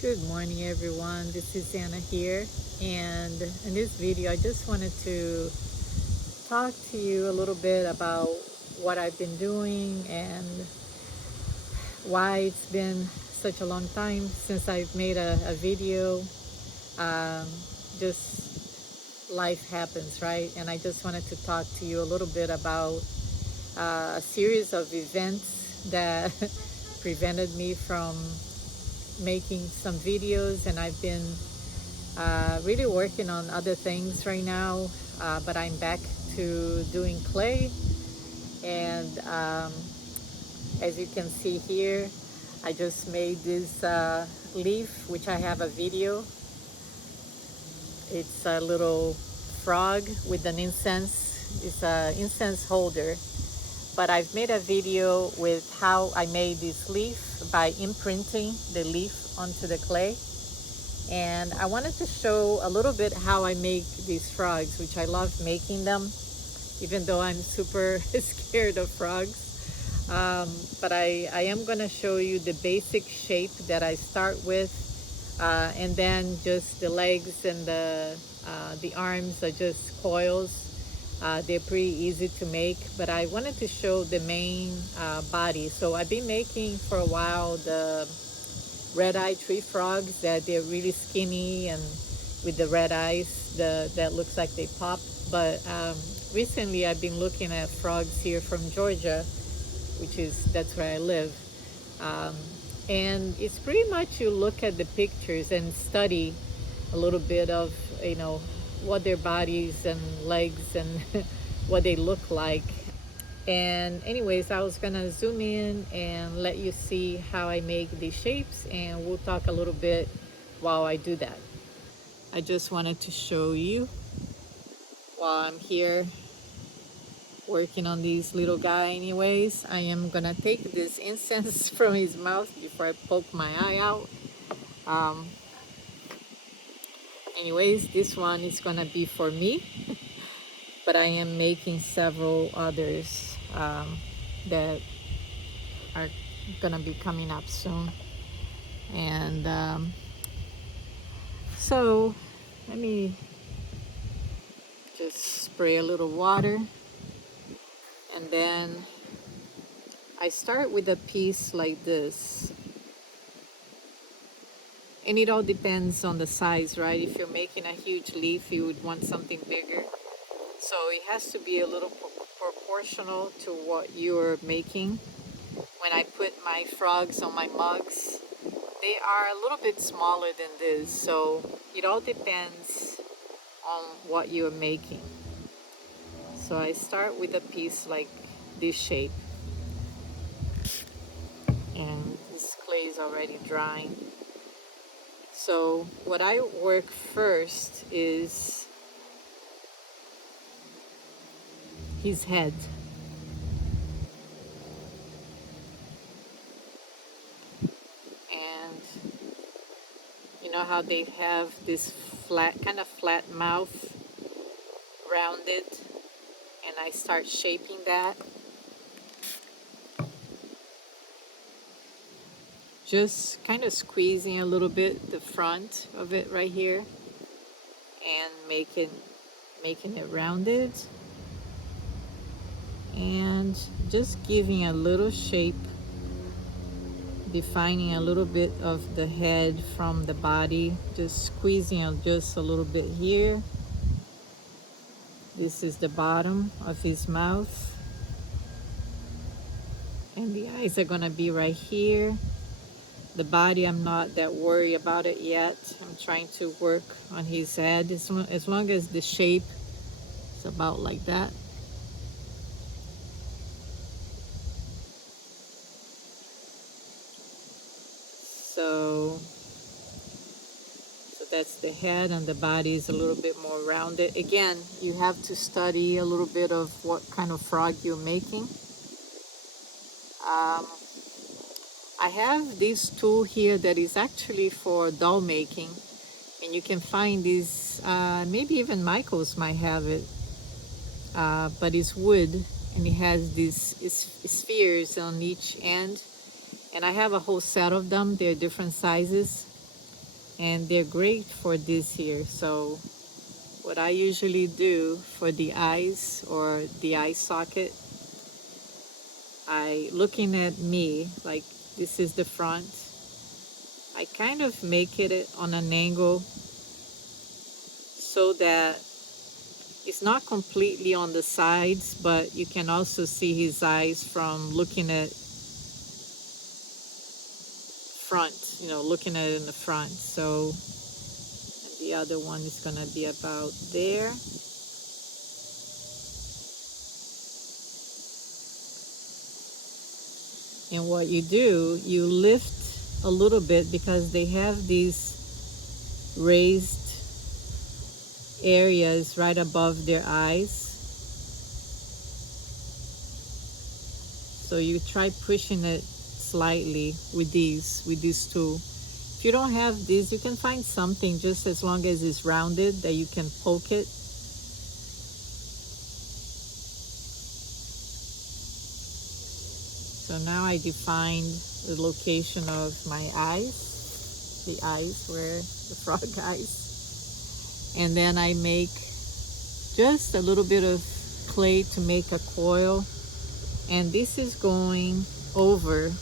Good morning, everyone. This is Anna here, and in this video, I just wanted to talk to you a little bit about what I've been doing and why it's been such a long time since I've made a video. Um, just life happens, right? And I just wanted to talk to you a little bit about a series of events that prevented me from making some videos, and I've been really working on other things right now, but I'm back to doing clay. And as you can see here, I just made this leaf, which I have a video. It's a little frog with an incense. It's an incense holder. But I've made a video with how I made this leaf by imprinting the leaf onto the clay. And I wanted to show a little bit how I make these frogs, which I love making them, even though I'm super scared of frogs. But I am gonna show you the basic shape that I start with, and then just the legs and the arms are just coils. They're pretty easy to make, but I wanted to show the main body. So I've been making for a while the red-eye tree frogs that they're really skinny and with the red eyes that looks like they pop. But recently I've been looking at frogs here from Georgia, that's where I live. And it's pretty much you look at the pictures and study a little bit of, what their bodies and legs and what they look like. And anyways, I was gonna zoom in and let you see how I make these shapes, and we'll talk a little bit while I do that. I just wanted to show you while I'm here working on these little guy. Anyways, I am gonna take this incense from his mouth before I poke my eye out. Anyways, this one is gonna be for me, but I am making several others that are gonna be coming up soon. And so let me just spray a little water, and then I start with a piece like this. And it all depends on the size, right? If you're making a huge leaf, you would want something bigger. So it has to be a little proportional to what you're making. When I put my frogs on my mugs, they are a little bit smaller than this. So it all depends on what you're making. So I start with a piece like this shape. And this clay is already drying. So what I work first is his head. And you know how they have this kind of flat mouth, rounded, and I start shaping that. Just kind of squeezing a little bit the front of it right here and making it rounded, and just giving a little shape, defining a little bit of the head from the body, just squeezing out just a little bit here. This is the bottom of his mouth, and the eyes are gonna be right here. The body, I'm not that worried about it yet. I'm trying to work on his head as long as the shape is about like that. So that's the head, and the body is a little bit more rounded. Again, you have to study a little bit of what kind of frog you're making. I have this tool here that is actually for doll making, and you can find these, maybe even Michael's might have it, but it's wood, and it has these spheres on each end, and I have a whole set of them. They're different sizes. and they're great for this here. So what I usually do for the eyes or the eye socket, I looking at me, like this is the front, I kind of make it on an angle so that it's not completely on the sides, but you can also see his eyes from looking at front, looking at it in the front. So and the other one is gonna be about there. And what you do, you lift a little bit because they have these raised areas right above their eyes. So you try pushing it slightly with these two. If you don't have these, you can find something just as long as it's rounded that you can poke it. So now I defined the location of my eyes, the eyes where the frog eyes. And then I make just a little bit of clay to make a coil. And this is going over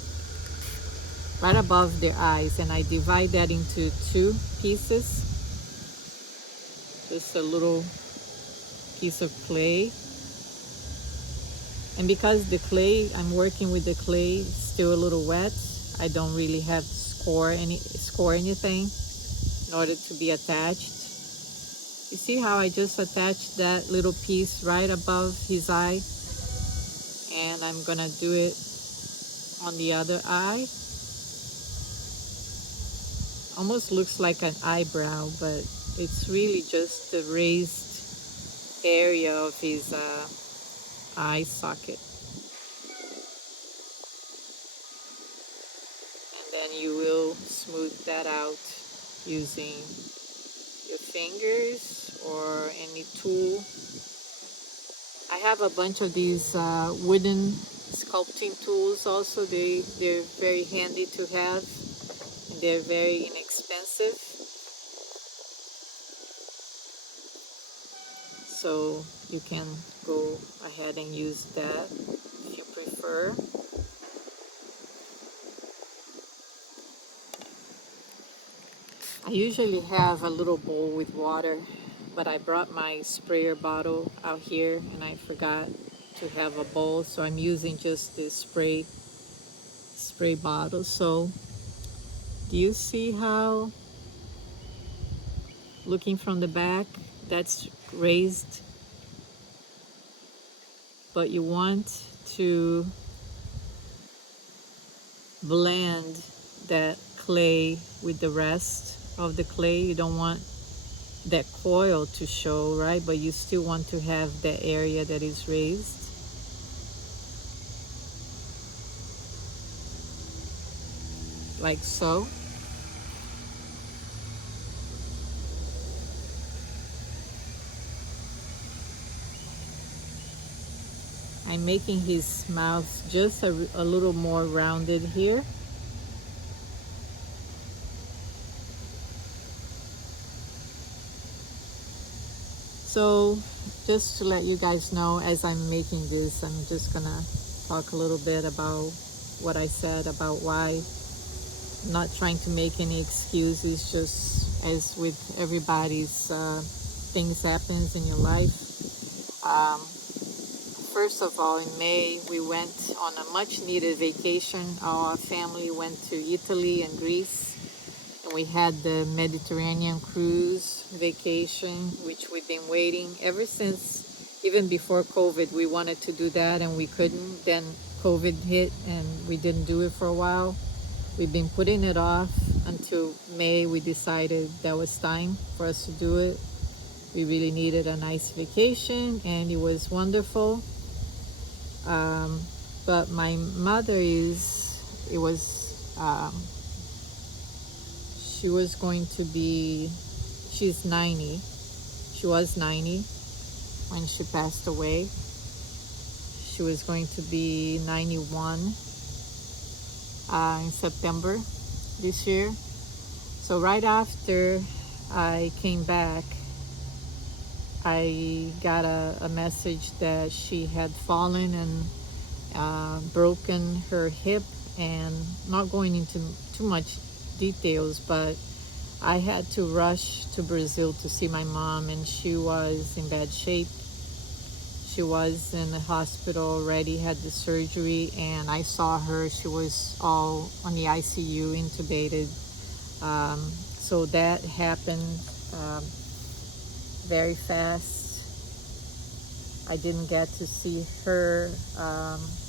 right above their eyes. And I divide that into 2 pieces. Just a little piece of clay. And because the clay, I'm working with the clay, is still a little wet, I don't really have to score anything in order to be attached. You see how I just attached that little piece right above his eye? And I'm gonna do it on the other eye. Almost looks like an eyebrow, but it's really just the raised area of his eye socket. And then you will smooth that out using your fingers or any tool. I have a bunch of these wooden sculpting tools also. They're very handy to have, and they're very inexpensive. So you can go ahead and use that if you prefer. I usually have a little bowl with water, but I brought my sprayer bottle out here and I forgot to have a bowl, so I'm using just this spray bottle. So do you see how, looking from the back, that's raised, but you want to blend that clay with the rest of the clay. You don't want that coil to show, right? But you still want to have the area that is raised. Like so. I'm making his mouth just a little more rounded here. So just to let you guys know, as I'm making this, I'm just gonna talk a little bit about what I said about why I'm not trying to make any excuses, just as with everybody's things happens in your life. First of all, in May, we went on a much needed vacation. Our family went to Italy and Greece, and we had the Mediterranean cruise vacation, which we've been waiting ever since, even before COVID. We wanted to do that and we couldn't. Then COVID hit and we didn't do it for a while. We've been putting it off until May. We decided that was time for us to do it. We really needed a nice vacation and it was wonderful. But my mother she was going to be, she's 90. She was 90 when she passed away. She was going to be 91 in September this year. So right after I came back, I got a message that she had fallen and broken her hip, and not going into too much details, but I had to rush to Brazil to see my mom, and she was in bad shape. She was in the hospital already, had the surgery, and I saw her. She was all on the ICU, intubated. So that happened very fast. I didn't get to see her.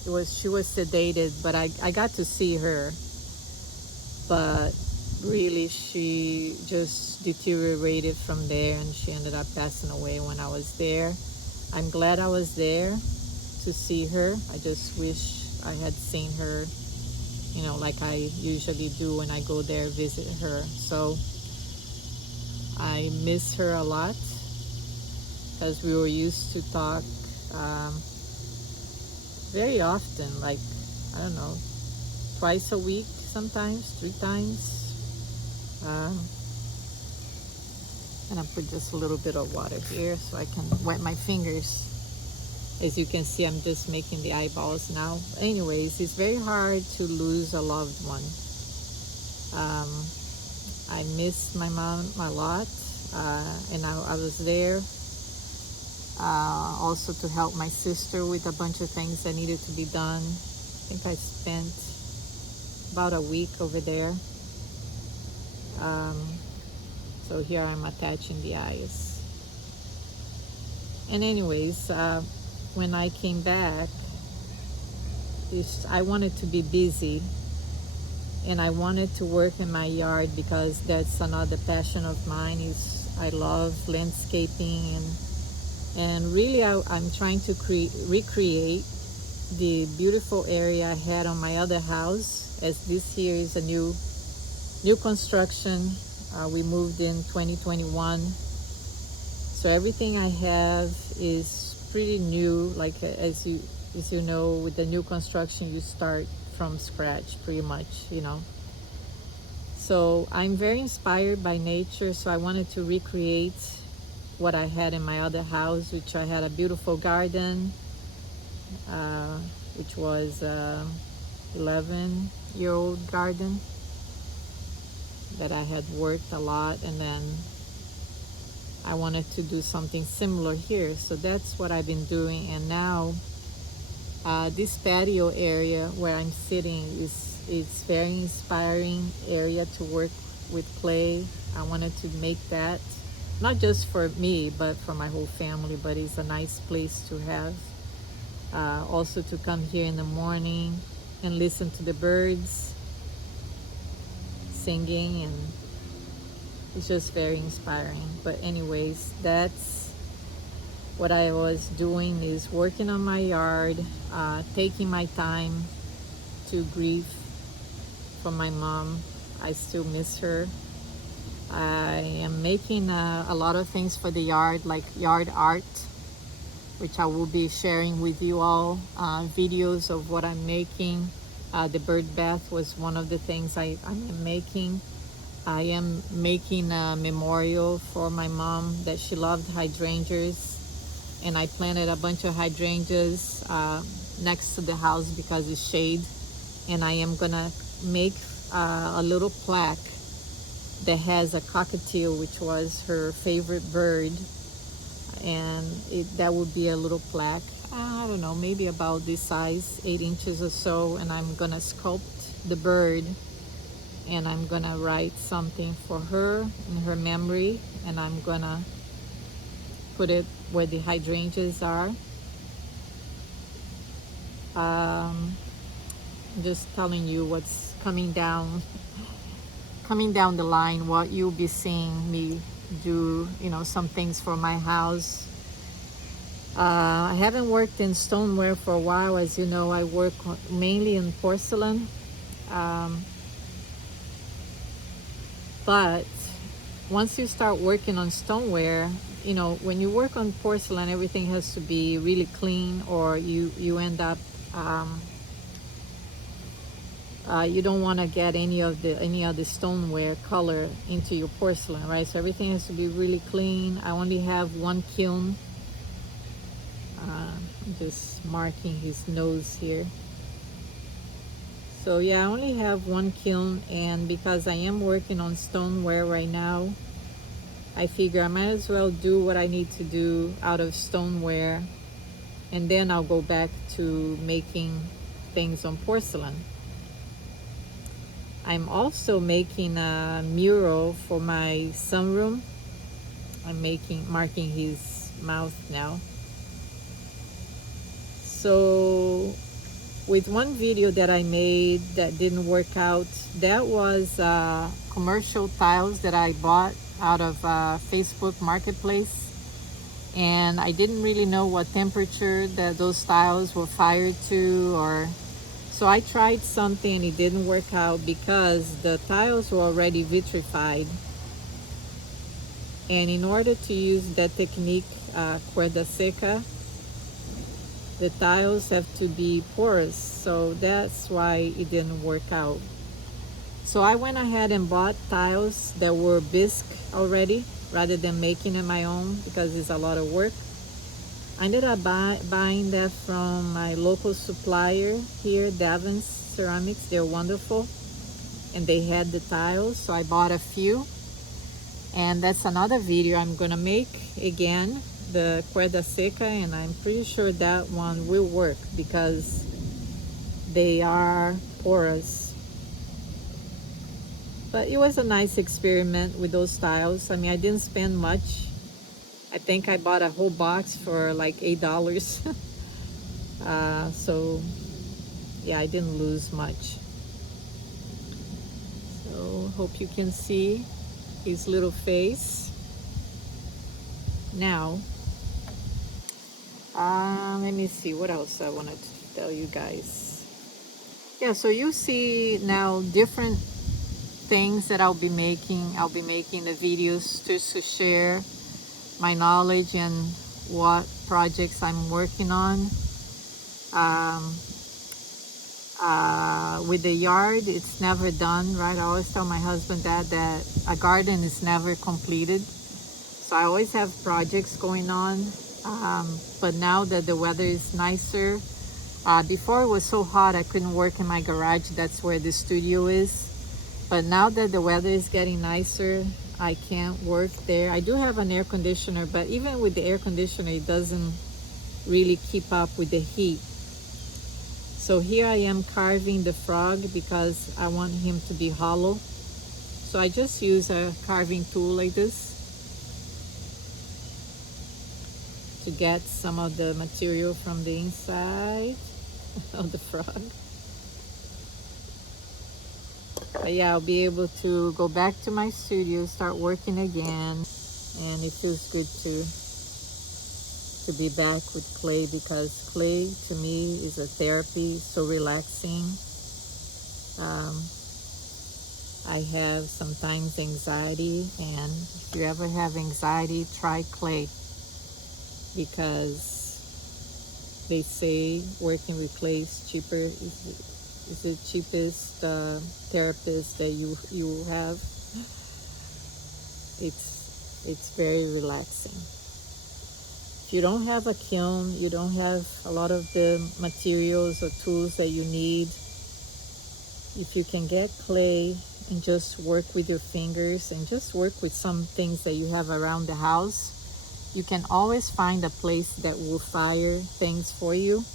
She was sedated, but I got to see her. But really, she just deteriorated from there, and she ended up passing away when I was there. I'm glad I was there to see her. I just wish I had seen her, you know, like I usually do when I go there visit her. So I miss her a lot, because we were used to talk very often, like, I don't know, twice a week, sometimes 3 times. And I put just a little bit of water here so I can wet my fingers. As you can see, I'm just making the eyeballs now. Anyways, it's very hard to lose a loved one. I miss my mom a lot, and I was there also to help my sister with a bunch of things that needed to be done. I think I spent about a week over there. So here I'm attaching the eyes. And anyways, when I came back, I wanted to be busy, and I wanted to work in my yard, because that's another passion of mine. I love landscaping, and really I'm trying to recreate the beautiful area I had on my other house, as this here is a new construction. We moved in 2021, so everything I have is pretty new. Like, as you know, with the new construction, you start from scratch pretty much, you know. So I'm very inspired by nature, so I wanted to recreate what I had in my other house, which I had a beautiful garden, which was 11-year-old garden that I had worked a lot, and then I wanted to do something similar here. So that's what I've been doing. And now this patio area where I'm sitting it's very inspiring area to work with clay. I wanted to make that not just for me, but for my whole family. But it's a nice place to have, also to come here in the morning and listen to the birds singing, and it's just very inspiring. But anyways, that's what I was doing, is working on my yard, taking my time to grieve for my mom. I still miss her. I am making a lot of things for the yard, like yard art, which I will be sharing with you all, videos of what I'm making. The bird bath was one of the things I am making. I am making a memorial for my mom, that she loved hydrangeas, and I planted a bunch of hydrangeas next to the house because it's shade. And I am gonna make a little plaque that has a cockatiel, which was her favorite bird, and that would be a little plaque, I don't know, maybe about this size, 8 inches or so. And I'm gonna sculpt the bird, and I'm gonna write something for her in her memory, and I'm gonna put it where the hydrangeas are. I'm just telling you what's coming down the line, what you'll be seeing me do, you know, some things for my house. I haven't worked in stoneware for a while. As you know, I work mainly in porcelain. But once you start working on stoneware, you know, when you work on porcelain, everything has to be really clean, or you end up You don't want to get any of the stoneware color into your porcelain, right? So everything has to be really clean. I only have one kiln. I'm just marking his nose here. So yeah, I only have one kiln, and because I am working on stoneware right now, I figure I might as well do what I need to do out of stoneware, and then I'll go back to making things on porcelain. I'm also making a mural for my sunroom. I'm marking his mouth now. So with one video that I made that didn't work out, that was commercial tiles that I bought out of Facebook Marketplace. And I didn't really know what temperature that those tiles were fired to, or so I tried something and it didn't work out because the tiles were already vitrified. And in order to use that technique, cuerda seca, the tiles have to be porous, so that's why it didn't work out. So I went ahead and bought tiles that were bisque already, rather than making it my own because it's a lot of work. I ended up buying that from my local supplier here, Davin's Ceramics. They're wonderful, and they had the tiles, so I bought a few. And that's another video I'm gonna make again, the cuerda seca, and I'm pretty sure that one will work because they are porous. But it was a nice experiment with those tiles. I mean, I didn't spend much. I think I bought a whole box for like $8. So yeah, I didn't lose much. So hope you can see his little face. Now, let me see what else I wanted to tell you guys. Yeah, so you see now different things that I'll be making. I'll be making the videos just to share my knowledge and what projects I'm working on. With the yard, it's never done, right? I always tell my husband that a garden is never completed. So I always have projects going on. But now that the weather is nicer, before it was so hot I couldn't work in my garage. That's where the studio is. But now that the weather is getting nicer, I can't work there. I do have an air conditioner, but even with the air conditioner, it doesn't really keep up with the heat. So here I am carving the frog because I want him to be hollow. So I just use a carving tool like this to get some of the material from the inside of the frog. But yeah, I'll be able to go back to my studio, start working again, and it feels good to be back with clay, because clay to me is a therapy, so relaxing. I have sometimes anxiety, and if you ever have anxiety, try clay, because they say working with clay is cheaper. Is the cheapest therapist that you have. It's very relaxing. If you don't have a kiln, you don't have a lot of the materials or tools that you need, if you can get clay and just work with your fingers and just work with some things that you have around the house, you can always find a place that will fire things for you.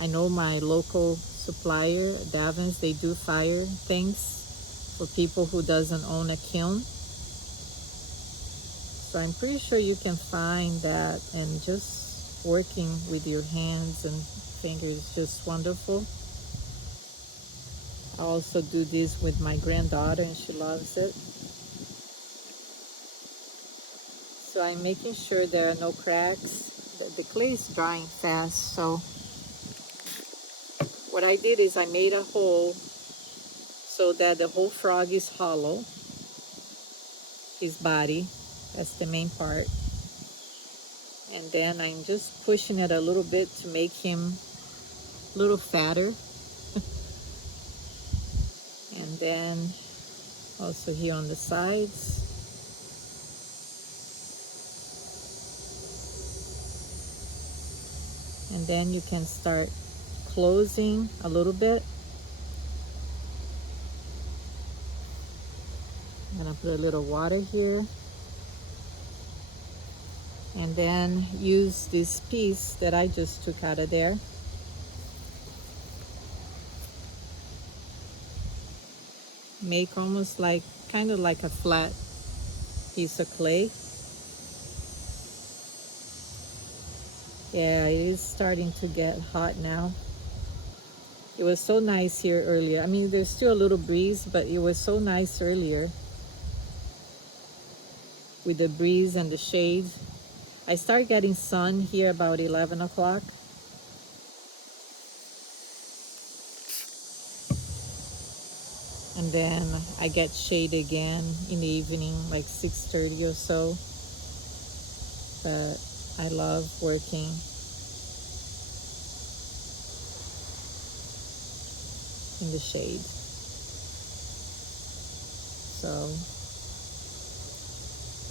I know my local supplier, Davin's, they do fire things for people who doesn't own a kiln. So I'm pretty sure you can find that, and just working with your hands and fingers is just wonderful. I also do this with my granddaughter and she loves it. So I'm making sure there are no cracks. The clay is drying fast, so what I did is I made a hole so that the whole frog is hollow. His body, that's the main part. And then I'm just pushing it a little bit to make him a little fatter. then also here on the sides. And then you can start closing a little bit. I'm gonna put a little water here. And then use this piece that I just took out of there. Make almost like, kind of like a flat piece of clay. Yeah, it is starting to get hot now. It was so nice here earlier. I mean, there's still a little breeze, but it was so nice earlier with the breeze and the shade. I start getting sun here about 11 o'clock. And then I get shade again in the evening, like 6:30 or so. But I love working in the shade. So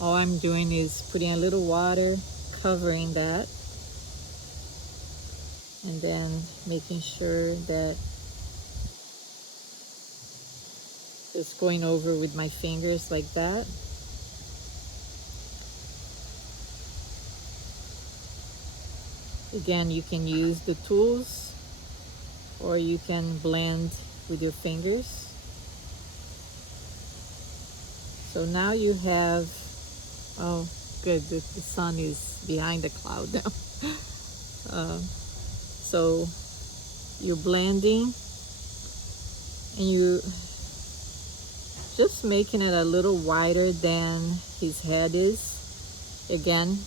all I'm doing is putting a little water, covering that, and then making sure that it's going over with my fingers like that. Again, you can use the tools or you can blend with your fingers. So now you have, oh good, the sun is behind the cloud now. So you're blending and you just making it a little wider than his head is. Again,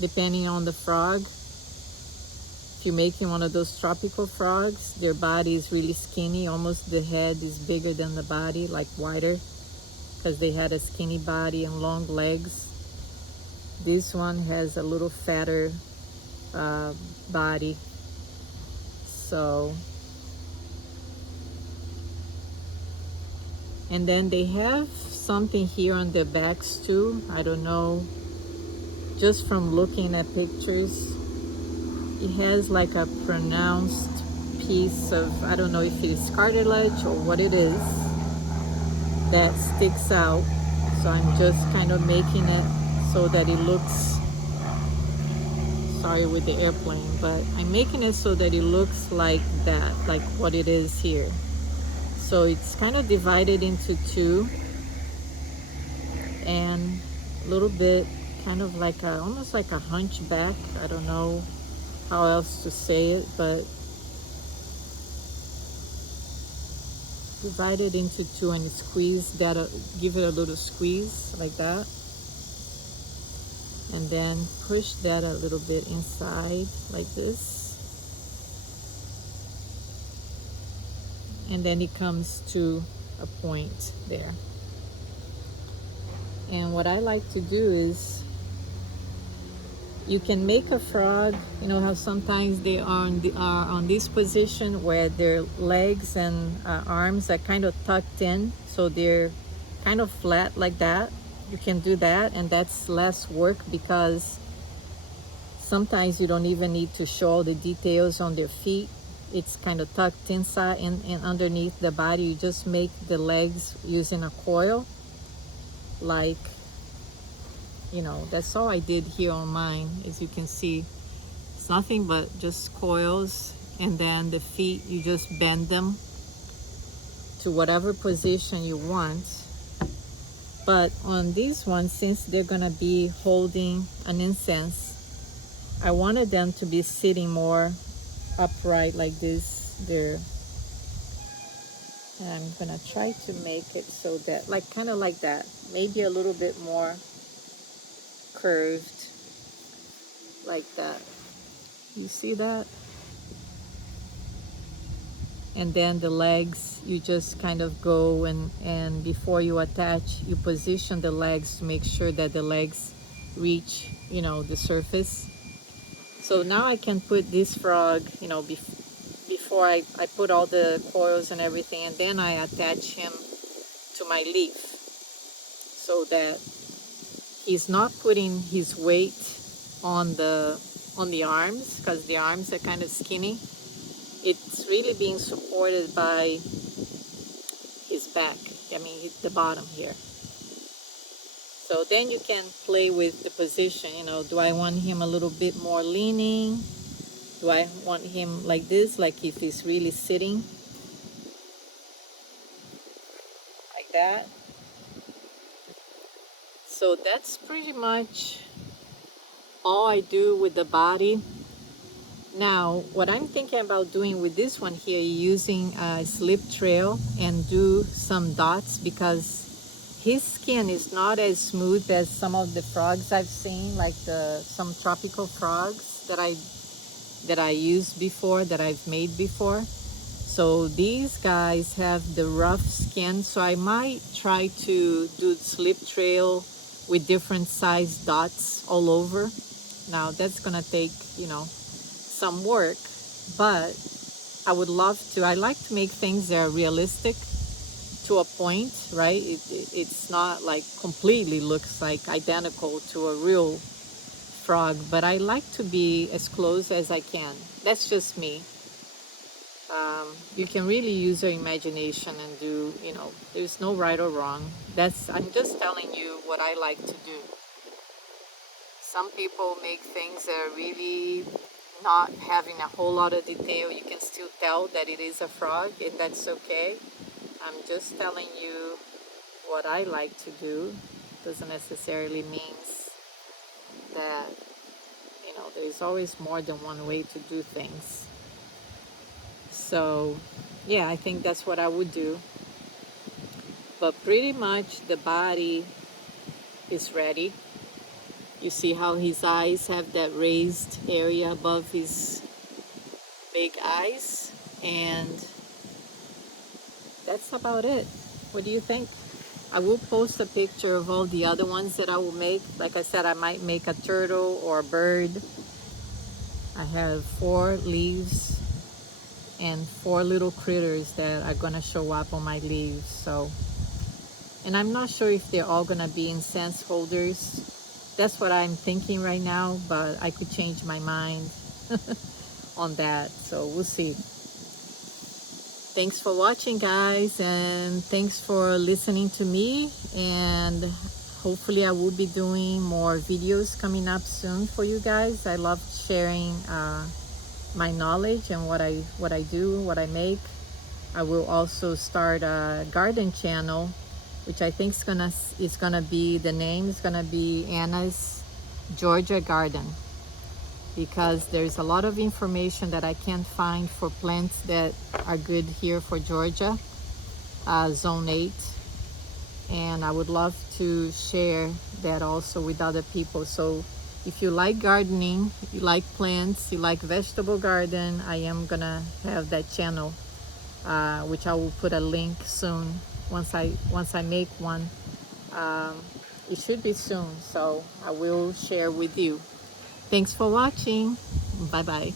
depending on the frog. If you're making one of those tropical frogs, their body is really skinny, almost the head is bigger than the body, like wider, because they had a skinny body and long legs. This one has a little fatter body. So, and then they have something here on their backs too. I don't know, just from looking at pictures, it has like a pronounced piece of, I don't know if it is cartilage or what it is, that sticks out. So I'm just kind of making it so that it looks, sorry with the airplane, but I'm making it so that it looks like that, like what it is here. So it's kind of divided into two, and a little bit kind of like a, almost like a hunchback. I don't know how else to say it, but divide it into two and squeeze that, give it a little squeeze like that, and then push that a little bit inside like this, and then it comes to a point there. And what I like to do is, you can make a frog, you know how sometimes they are on this position where their legs and arms are kind of tucked in, so they're kind of flat like that. You can do that, and that's less work because sometimes you don't even need to show all the details on their feet. It's kind of tucked inside and underneath the body. You just make the legs using a coil, like, you know, that's all I did here on mine. As you can see, it's nothing but just coils, and then the feet, you just bend them to whatever position you want. But on these ones, since they're gonna be holding an incense, I wanted them to be sitting more upright like this. There, and I'm gonna try to make it so that, like, kind of like that, maybe a little bit more curved like that. You see that? And then the legs, you just kind of go and before you attach, you position the legs to make sure that the legs reach, you know, the surface. So now I can put this frog, you know, before I put all the coils and everything, and then I attach him to my leaf so that he's not putting his weight on the arms, because the arms are kind of skinny. It's really being supported by his back, I mean the bottom here. So then you can play with the position, you know, do I want him a little bit more leaning? Do I want him like this, like if he's really sitting? Like that. So that's pretty much all I do with the body. Now, what I'm thinking about doing with this one here, using a slip trail and do some dots, because his skin is not as smooth as some of the frogs I've seen, like some tropical frogs that I used before, that I've made before. So these guys have the rough skin, so I might try to do slip trail with different size dots all over. Now that's gonna take, you know, some work, but I would love to. I like to make things that are realistic to a point, right? It's not like completely looks like identical to a real frog, but I like to be as close as I can. That's just me. You can really use your imagination and do, you know, there's no right or wrong. I'm just telling you what I like to do. Some people make things that are really not having a whole lot of detail. You can still tell that it is a frog, and that's okay. I'm just telling you what I like to do. Doesn't necessarily mean that, you know, there's always more than one way to do things. So yeah, I think that's what I would do. But pretty much the body is ready. You see how his eyes have that raised area above his big eyes, and that's about it. What do you think? I will post a picture of all the other ones that I will make. Like I said, I might make a turtle or a bird. I have 4 leaves and 4 little critters that are gonna show up on my leaves. So, and I'm not sure if they're all gonna be incense holders. That's what I'm thinking right now, but I could change my mind on that. So we'll see. Thanks for watching, guys, and thanks for listening to me. And hopefully I will be doing more videos coming up soon for you guys. I love sharing my knowledge and what I do, what I make. I will also start a garden channel, which I think is gonna be, the name is gonna be Anna's Georgia Garden, because there's a lot of information that I can't find for plants that are good here for Georgia, Zone 8. And I would love to share that also with other people. So if you like gardening, you like plants, you like vegetable garden, I am gonna have that channel, which I will put a link soon. Once I make one, it should be soon, so I will share with you. Thanks for watching. Bye bye.